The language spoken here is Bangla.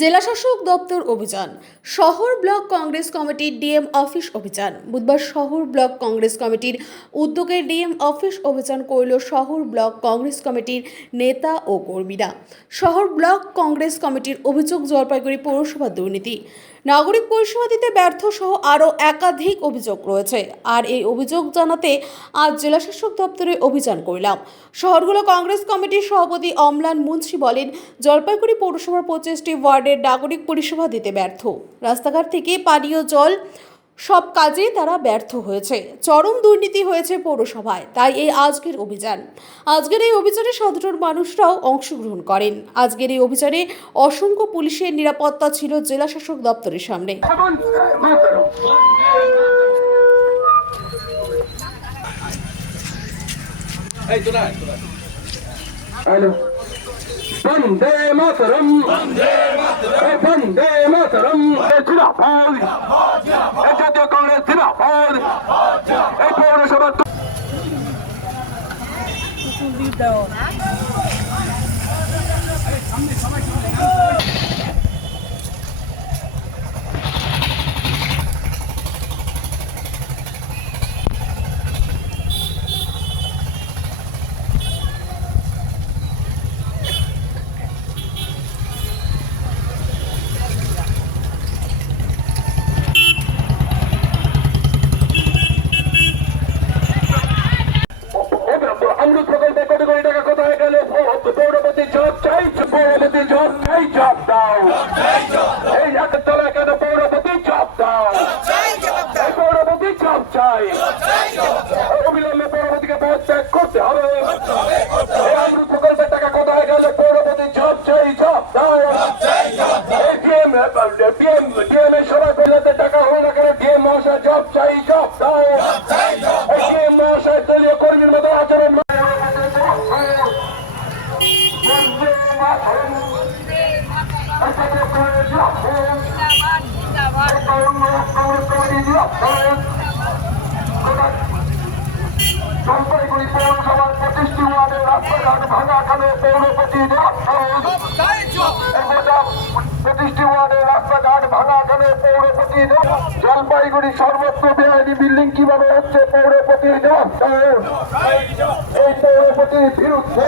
জেলাশাসক দপ্তর অভিযান, শহর ব্লক কংগ্রেস কমিটির ডিএম অফিস অভিযান। বুধবার শহর ব্লক কংগ্রেস কমিটির উদ্যোগে ডিএম অফিস অভিযান করল শহর ব্লক কংগ্রেস কমিটির নেতা ও কর্মীরা। শহর ব্লক কংগ্রেস কমিটির অভিযোগ, জলপাইগুড়ি পৌরসভার দুর্নীতি। নাগরিক পরিষেবা দিতে ব্যর্থ সহ আরও একাধিক অভিযোগ রয়েছে। আর এই অভিযোগ জানাতে আজ জেলাশাসক দপ্তরে অভিযান করলাম। শহরগুলো কংগ্রেস কমিটির সভাপতি অমলান মুন্সি বলেন, জলপাইগুড়ি পৌরসভার পঁচিশটি ওয়ার্ডের নাগরিক পরিষেবা দিতে ব্যর্থ। রাস্তাঘাট থেকে পানীয় জল, সব কাজে তারা ব্যর্থ হয়েছে। চরম দুর্নীতি হয়েছে পৌরসভায়, তাই এই আজকের অভিযান। আজকের এই অভিযানে সাধারণ মানুষরাও অংশগ্রহণ করেন। আজকের এই অভিযানে অসংখ্য পুলিশের নিরাপত্তা ছিল জেলা শাসক দপ্তরের সামনে। হ্যালো বন্দে মাতরম। বন্দে মাতরম। বন্দে মাতরম। জিরাফাল এই জাতীয় কংগ্রেস জিরাফাল এই পৌরসভা অমৃত জব চাই টাকা কোথায় গেল পৌরপতি জব চাই জব দাও ডিএম ডিএম ডিএম টাকা হলো না কেন ডিএম জব চাই জব দাও এই ডিএম মহাশয় দলীয় কর্মীর মতো আচরণ জলপাইগুড়ি সর্বত্র বেআইনি বিল্ডিং কীভাবে হচ্ছে? পৌরপতি এই পৌরপতির বিরুদ্ধে